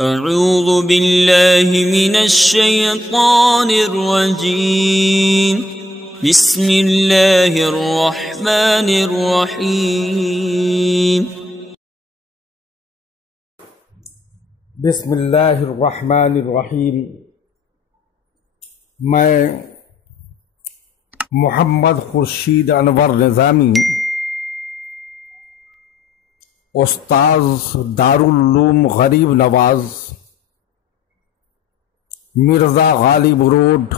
اعوذ باللہ من الشیطان الرجیم بسم اللہ الرحمن الرحیم بسم اللہ الرحمن الرحیم۔ میں محمد خورشید انور نظامی، استاذ دارالعلوم غریب نواز، مرزا غالب روڈ،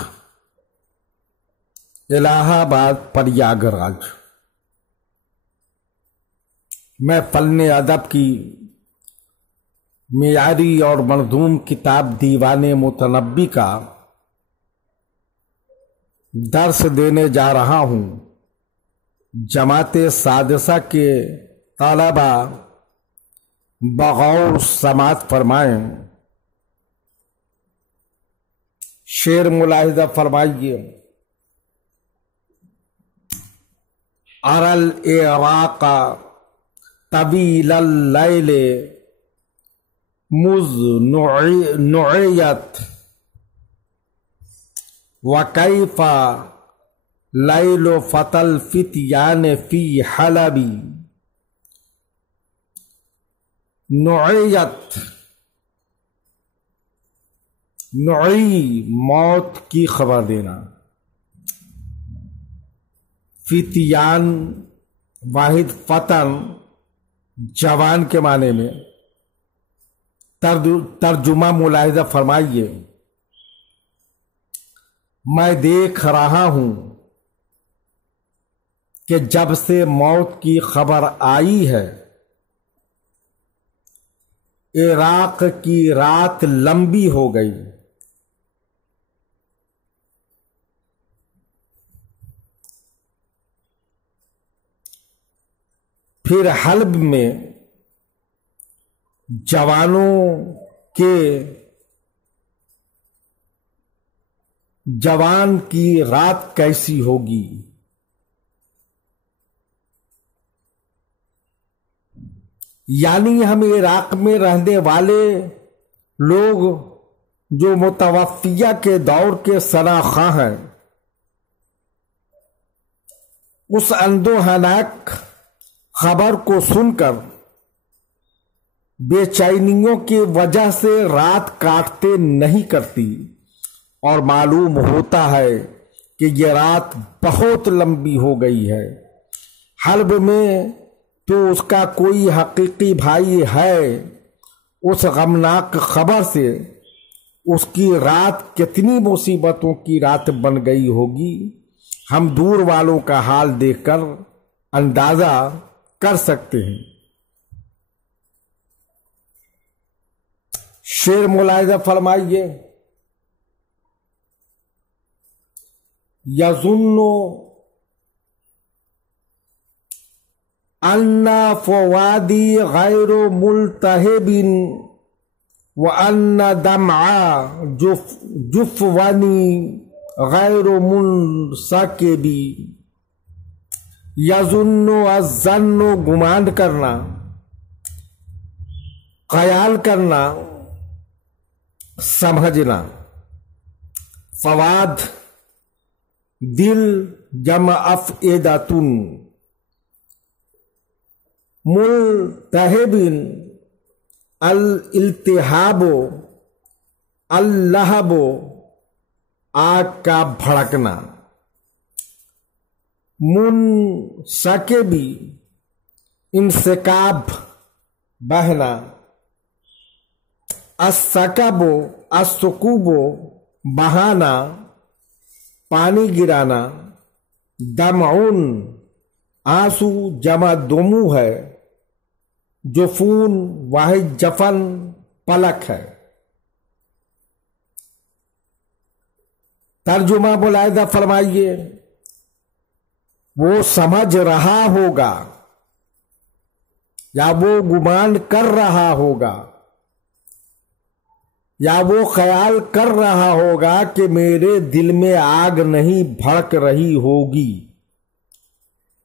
الہ آباد، پریاگراج، میں فن ادب کی معیاری اور منظوم کتاب دیوان متنبی کا درس دینے جا رہا ہوں۔ جماعت سادسہ کے طلبہ بغور سماعت فرمائیں۔ شعر ملاحظہ فرمائیے۔ ارى العراق طویل اللیل مذ نعیت وکیف لیل فتى الفتیان فی حلبی۔ نعیت، نعی موت کی خبر دینا، فتیان واحد فتن جوان کے معنی میں۔ ترجمہ ملاحظہ فرمائیے۔ میں دیکھ رہا ہوں کہ جب سے موت کی خبر آئی ہے، عراق کی رات لمبی ہو گئی۔ پھر حلب میں جوان کی رات کیسی ہوگی؟ یعنی ہم عراق میں رہنے والے لوگ جو متوفیہ کے دور کے شناخواں ہیں، اس اندوہناک خبر کو سن کر بے چینیوں کی وجہ سے رات کاٹتے نہیں کرتی، اور معلوم ہوتا ہے کہ یہ رات بہت لمبی ہو گئی ہے۔ حلب میں تو اس کا کوئی حقیقی بھائی ہے، اس غمناک خبر سے اس کی رات کتنی مصیبتوں کی رات بن گئی ہوگی، ہم دور والوں کا حال دیکھ کر اندازہ کر سکتے ہیں۔ شعر ملاحظہ فرمائیے۔ یظن ان فؤادی غیر ملتہب وان دمع جفونی غیر منسکب۔ یظن الظن، گمان کرنا، خیال کرنا، سمجھنا۔ فواد دل، جمع افئدۃ۔ ملتہب الالتہاب، اللہب آگ کا بھڑکنا۔ منسکب انسکاب بہنا۔ السکب السکوب بہانا، پانی گرانا۔ دمعون آنسو، جمع دموع ہے۔ جفون واحد جفن پلک ہے۔ ترجمہ ملاحظہ فرمائیے۔ وہ سمجھ رہا ہوگا یا وہ گمان کر رہا ہوگا یا وہ خیال کر رہا ہوگا کہ میرے دل میں آگ نہیں بھڑک رہی ہوگی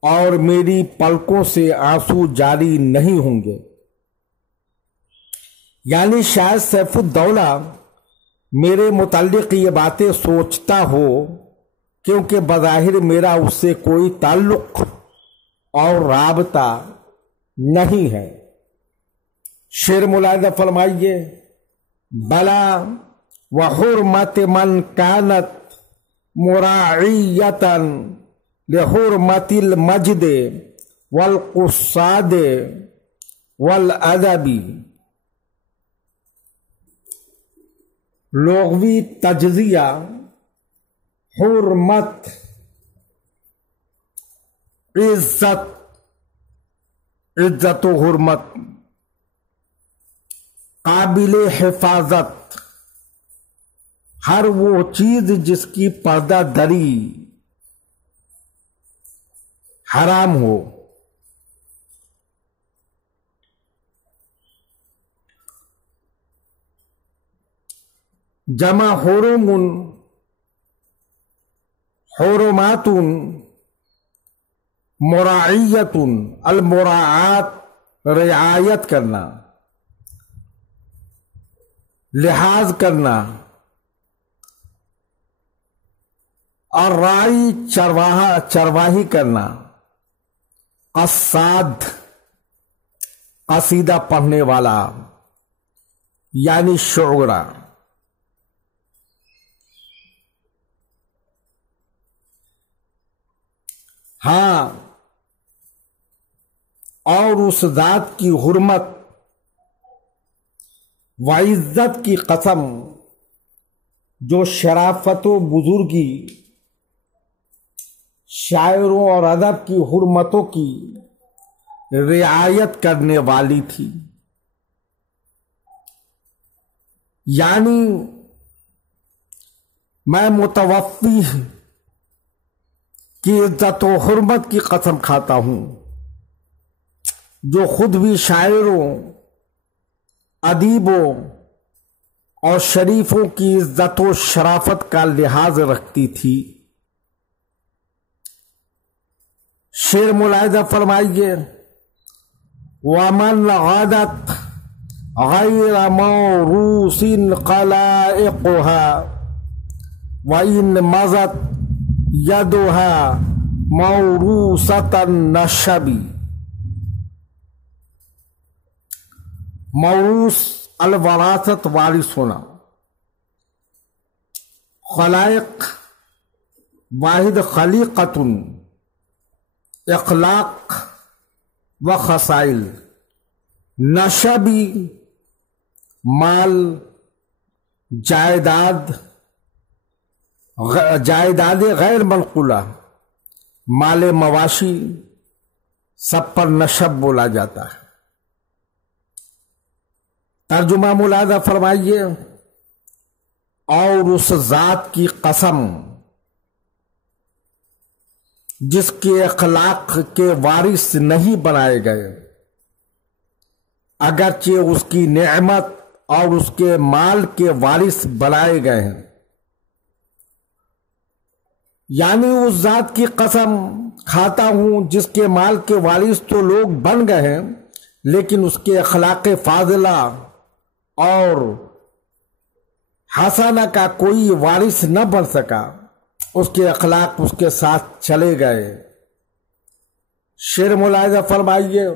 اور میری پلکوں سے آنسو جاری نہیں ہوں گے۔ یعنی شاید سیف الدولہ میرے متعلق یہ باتیں سوچتا ہو کیونکہ بظاہر میرا اس سے کوئی تعلق اور رابطہ نہیں ہے۔ شعر ملاحظہ فرمائیے، بلا وحرمت من کانت مراعیتا لحرمت المجد والقصاد والادب۔ لغوی تجزیہ: حرمت عزت و حرمت، قابل حفاظت ہر وہ چیز جس کی پردہ دری حرام ہو۔ جمع حرم، حرمات، مراعیت، المراعات رعایت کرنا، لحاظ کرنا، اور رائی چرواہی کرنا، قصاد قصیدہ پڑھنے والا یعنی شعرا۔ ہاں، اور اس ذات کی حرمت و عزت کی قسم جو شرافت و بزرگی، شاعروں اور ادب کی حرمتوں کی رعایت کرنے والی تھی۔ یعنی میں متوفی کی عزت و حرمت کی قسم کھاتا ہوں جو خود بھی شاعروں، ادیبوں اور شریفوں کی عزت و شرافت کا لحاظ رکھتی تھی۔ شعر ملاحظہ فرمائیے، وَمَنْ غَدَتْ غَيْرَ مَوْرُوثٍ خَلَائِقُهَا وَإِنْ مَضَتْ يَدُهَا مَوْرُوثَةَ النَّشَبِ۔ موروث الوراثت، وارث ہونا۔ خلائق واحد خلیقۃ، اخلاق و خصائل۔ نشبی مال، جائیداد غیر منقولہ، مال مواشی، سب پر نشب بولا جاتا ہے۔ ترجمہ ملاحظہ فرمائیے، اور اس ذات کی قسم جس کے اخلاق کے وارث نہیں بنائے گئے، اگرچہ اس کی نعمت اور اس کے مال کے وارث بنائے گئے ہیں۔ یعنی اس ذات کی قسم کھاتا ہوں جس کے مال کے وارث تو لوگ بن گئے ہیں، لیکن اس کے اخلاق فاضلہ اور حسنہ کا کوئی وارث نہ بن سکا، اس کے اخلاق اس کے ساتھ چلے گئے۔ شعر ملاحظہ فرمائیے،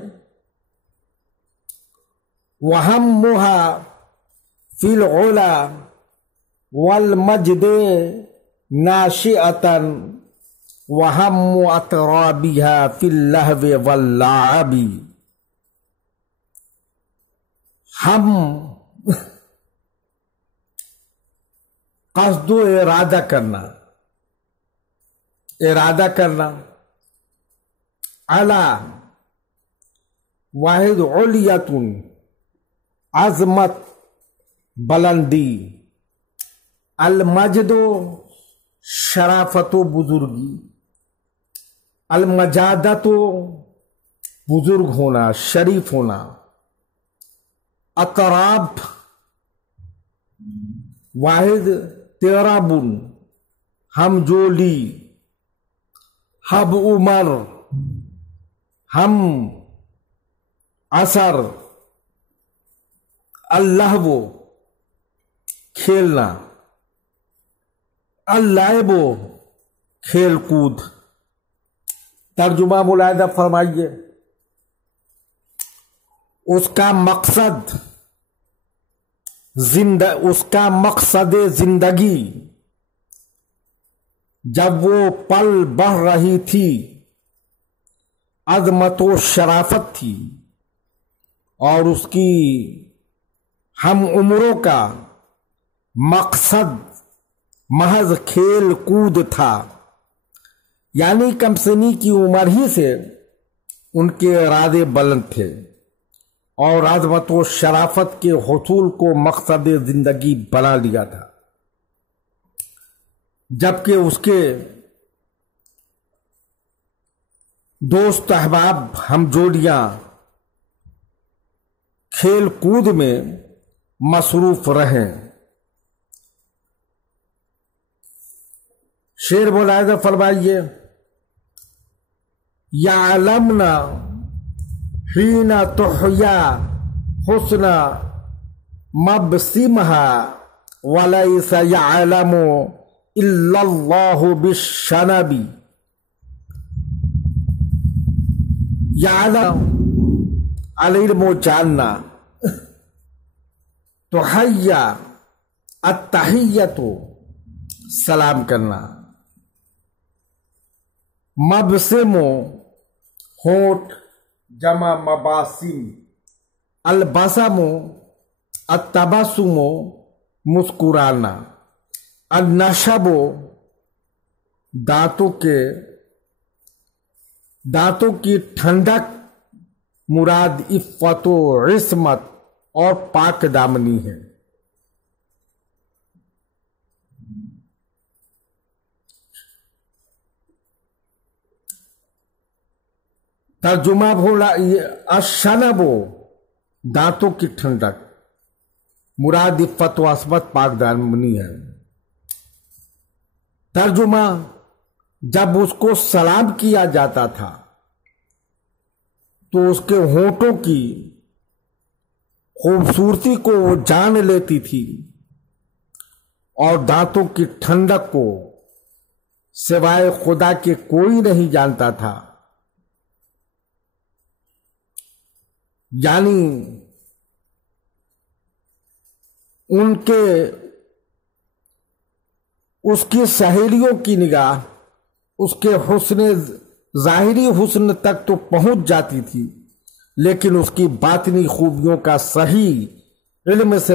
وَهَمُّهَا فِي الْعُلَى وَالْمَجْدِ نَاشِئَةً وَهَمُّ أَطْرَابِهَا فِي اللَّهْوِ وَاللَّعَبِ۔ ہم قصد و ارادہ کرنا، علا واحد علیت، عظمت بلندی، المجد شرافت و بزرگی، المجادت بزرگ ہونا، شریف ہونا، اطراب واحد تیرابن، ہم جولی، حب عمر، ہم اثر، اللہو کھیلنا، اللعب کھیل کود۔ ترجمہ ملاحظہ فرمائیے، اس کا مقصد زندگی جب وہ پل بڑھ رہی تھی عظمت و شرافت تھی، اور اس کی ہم عمروں کا مقصد محض کھیل کود تھا، یعنی کم سنی کی عمر ہی سے ان کے ارادے بلند تھے اور عظمت و شرافت کے حصول کو مقصد زندگی بنا لیا تھا، جبکہ اس کے دوست احباب ہم جوڑیاں کھیل کود میں مصروف رہیں۔ شعر ملاحظہ فرمائیے، یعلمنا حین تحیا حسن مبسمها ولیس یعلم الا اللہ بالشنب۔ یعلم العلم و جاننا، تحیا التحیت سلام کرنا، مبسم ہونٹ جمع مباسم، البسم التبسم مسکرانا، النشب دانتوں کی ٹھنڈک مراد عفت و عصمت اور پاک دامنی ہے۔ ترجمہ بولا، الشنب دانتوں کی ٹھنڈک مراد عفت و عصمت پاک دامنی ہے۔ ترجمہ، جب اس کو سلام کیا جاتا تھا تو اس کے ہونٹوں کی خوبصورتی کو وہ جان لیتی تھی اور دانتوں کی ٹھنڈک کو سوائے خدا کے کوئی نہیں جانتا تھا، یعنی اس کی سہیلیوں کی نگاہ اس کے ظاہری حسن تک تو پہنچ جاتی تھی، لیکن اس کی باطنی خوبیوں کا صحیح علم سے